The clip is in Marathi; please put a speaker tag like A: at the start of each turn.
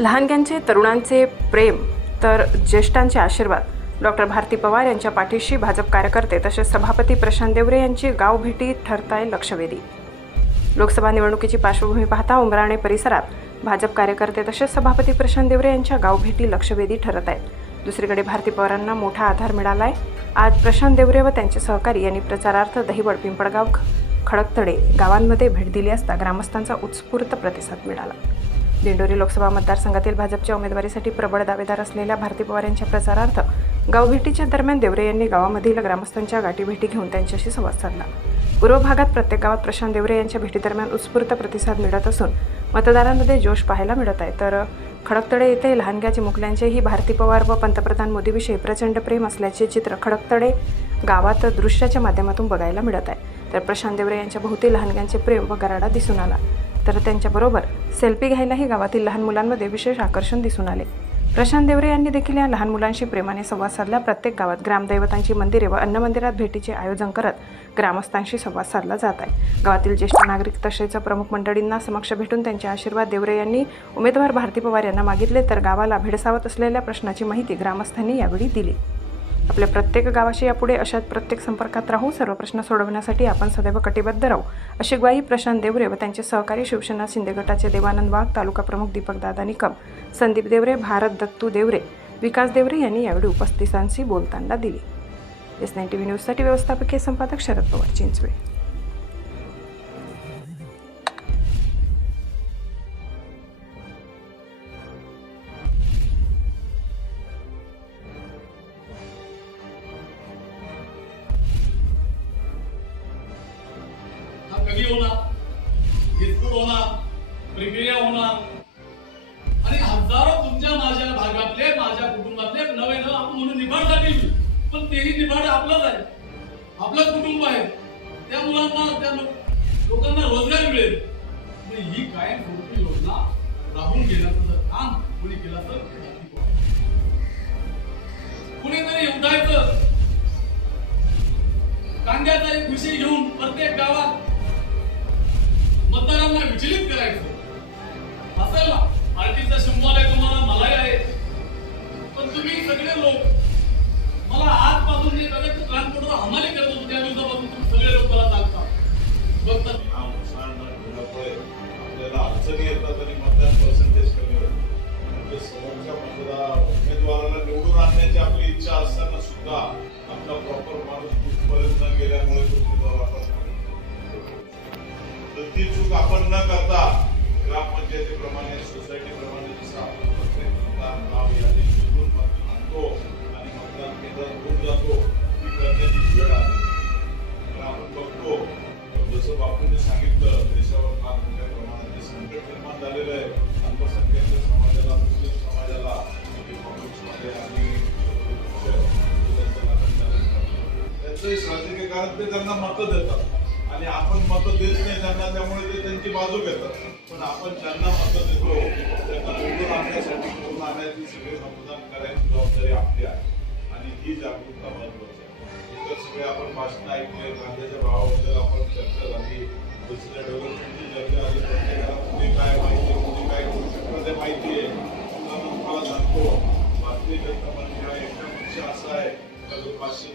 A: लहानग्यांचे तरुणांचे प्रेम तर ज्येष्ठांचे आशीर्वाद. डॉक्टर भारती पवार यांच्या पाठीशी भाजप कार्यकर्ते तसेच सभापती प्रशांत देवरे यांची गावभेटी ठरताय लक्षवेधी. लोकसभा निवडणुकीची पार्श्वभूमी पाहता उमराणे परिसरात भाजप कार्यकर्ते तसेच सभापती प्रशांत देवरे यांच्या गावभेटी लक्षवेधी ठरत आहेत दुसरीकडे भारती पवारांना मोठा आधार मिळाला आहे आज प्रशांत देवरे व त्यांचे सहकारी यांनी प्रचारार्थ दहिवड पिंपळगाव खडकतडे गावांमध्ये भेट दिली असता ग्रामस्थांचा उत्स्फूर्त प्रतिसाद मिळाला. दिंडोरी लोकसभा मतदारसंघातील भाजपच्या उमेदवारीसाठी प्रबळ दावेदार असलेल्या भारती पवार यांच्या प्रचारार्थ गावभेटीच्या दरम्यान देवरे यांनी गावामधील ग्रामस्थांच्या गाठीभेटी घेऊन त्यांच्याशी संवाद साधला. पूर्व भागात प्रत्येक गावात प्रशांत देवरे यांच्या भेटीदरम्यान उत्स्फूर्त प्रतिसाद मिळत असून मतदारांमध्ये जोश पाहायला मिळत आहे. तर खडकतडे येथे लहानग्या चिमुकल्यांचेही भारती पवार व पंतप्रधान मोदीविषयी प्रचंड प्रेम असल्याचे चित्र खडकतडे गावात दृश्याच्या माध्यमातून बघायला मिळत आहे. तर प्रशांत देवरे यांच्या भोवती लहानग्यांचे प्रेम व गराडा दिसून आला. तर त्यांच्याबरोबर सेल्फी घ्यायलाही गावातील लहान मुलांमध्ये विशेष आकर्षण दिसून आले. प्रशांत देवरे यांनी देखील या लहान मुलांशी प्रेमाने संवाद साधला. प्रत्येक गावात ग्रामदैवतांची मंदिरे व अन्न मंदिरात भेटीचे आयोजन करत ग्रामस्थांशी संवाद साधला जात आहे. गावातील ज्येष्ठ नागरिक तसेच प्रमुख मंडळींना समक्ष भेटून त्यांचे आशीर्वाद देवरे यांनी उमेदवार भारती पवार यांना मागितले तर गावाला भेडसावत असलेल्या प्रश्नाची माहिती ग्रामस्थांनी यावेळी दिली. आपल्या प्रत्येक गावाशी यापुढे अशाच प्रत्येक संपर्कात राहू सर्व प्रश्न सोडवण्यासाठी आपण सदैव कटिबद्ध राहू. अशी ग्वाही प्रशांत देवरे व त्यांचे सहकारी शिवसेना शिंदे गटाचे देवानंद वाघ तालुका प्रमुख दीपक दादा निकम संदीप देवरे भारत दत्तू देवरे विकास देवरे यांनी यावेळी उपस्थितांशी बोलताना दिली. एस नाईन टी व्ही न्यूजसाठी व्यवस्थापकीय संपादक शरद पवार चिंचवे
B: हा होणार? विस्तृत होणार? प्रक्रिया होणार? आणि हजारो तुमच्या माझ्या भागातले माझ्या कुटुंबातले नवे न आपण म्हणून निभाड जातील. पण तेही निभाड आपलंच आहे. आपलंच कुटुंब आहे. त्या मुलांना त्या लोकांना रोजगार मिळेल. ही कायम स्वरूपी योजना राहून घेण्याचं जर काम कोणी केलं तर कुणीतरी उठायचं कांद्याचा एक विषय घेऊन
C: चूक आपण न करता ग्रामपंचायतीप्रमाणे सोसायटीप्रमाणे जसं आपण प्रत्येक मतदार नाव यादी शिकून आणतो आणि मतदान केंद्रात घेऊन जातो. ती करण्याची वेळ आली तर आपण बघतो जसं बापूंनी सांगितलं देशावर फार मोठ्या प्रमाणात जे संकट निर्माण झालेलं आहे अल्पसंख्याक समाजाला मुस्लिम समाजाला काँग्रेसमध्ये आणि त्यांचं नातं त्यांचंही साहजिक कारण ते त्यांना मतं देतात. आणि आपण मतं देत नाही त्यांना त्यामुळे ते त्यांची बाजू घेतात. पण आपण ज्यांना मतं देतो त्यांना निवडून आणण्यासाठी निवडून आणण्याची सगळे समाधान करायची जबाबदारी आपली आहे. आणि ही जागरूकता महत्वाची आहे. इतर सगळे आपण भाषण ऐकले कांद्याच्या भावाबद्दल आपण चर्चा झाली दुसऱ्या डेव्हलपमेंटची चर्चा झाली प्रत्येकाला कुठे काय माहिती कुणी कुठे काय करू शकतं ते माहिती आहे. तुम्हाला मला सांगतो भारतीय जनता म्हणजे पक्ष हा एकटा पक्ष असा आहे का जो पाचशे